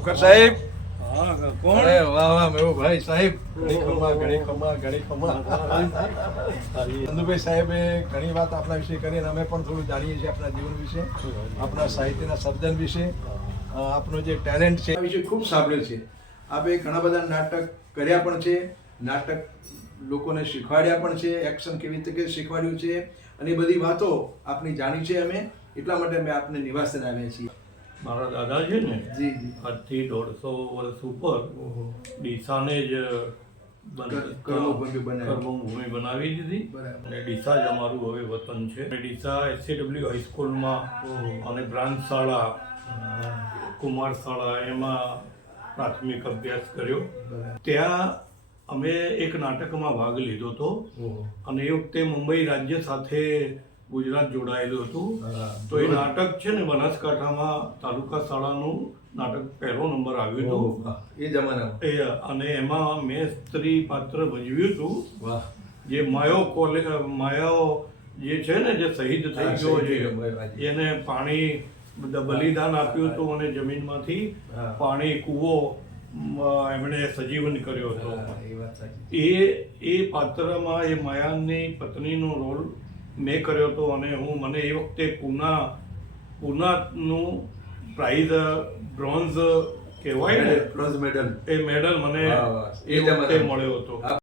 મુખર સાહેબ. કોણ? અરે વાહ વાહ મેહુભાઈ સાહેબ, ઘણી ખમા. ચંદુભાઈ સાહેબે ઘણી વાત આપણા વિશે કરી અને અમે પણ થોડું જાણીએ છીએ આપણા જીવન વિશે, આપણા સાહિત્યના સર્જન વિશે, આપનો જે ટેલેન્ટ છે વિશે ખૂબ સાંભળ્યું છે. આપણે ઘણા બધા નાટક કર્યા પણ છે, નાટક લોકોને શીખવાડ્યા પણ છે, એક્શન કેવી રીતે શીખવાડ્યું છે અને એ બધી વાતો આપની જાણી છે અમે, એટલા માટે અમે આપને નિવાસસ્થાને આવ્યા છીએ. મારા દાદા છે ને જી જી. આજથી 150 વર્ષ ઉપર ડીસાને જ કર્મભૂમિ બનાવી દીધી અને ડીસા જ અમારું હવે વતન છે. ડીસા SCW હાઈસ્કૂલમાં અને બ્રાન્ચ શાળા, કુમાર શાળા એમાં પ્રાથમિક અભ્યાસ કર્યો. ત્યાં અમે એક નાટકમાં ભાગ લીધો હતો અને એ વખતે મુંબઈ રાજ્ય સાથે ગુજરાત જોડાયેલું હતું. તો એ નાટક છે ને બનાસકાંઠામાં તાલુકા શાળાનું નાટક પહેલો નંબર આવ્યું હતું એ જમાનામાં. અને એમાં મેં સ્ત્રી પાત્ર ભજવ્યું હતું. વાહ. જે માયાઓ જે છે ને જે શહીદ થઈ ગયો છે, એને પાણી બલિદાન આપ્યું હતું અને જમીનમાંથી પાણી કૂવો એમણે સજીવન કર્યો હતો. એ પાત્રમાં એ માયાની પત્નીનો રોલ મેં કર્યો હતો અને મને એ વખતે પૂનાનું પ્રાઇઝ બ્રોન્ઝ કહેવાય ને, બ્રોન્ઝ મેડલ, એ મેડલ મને એ વખતે મળ્યો હતો.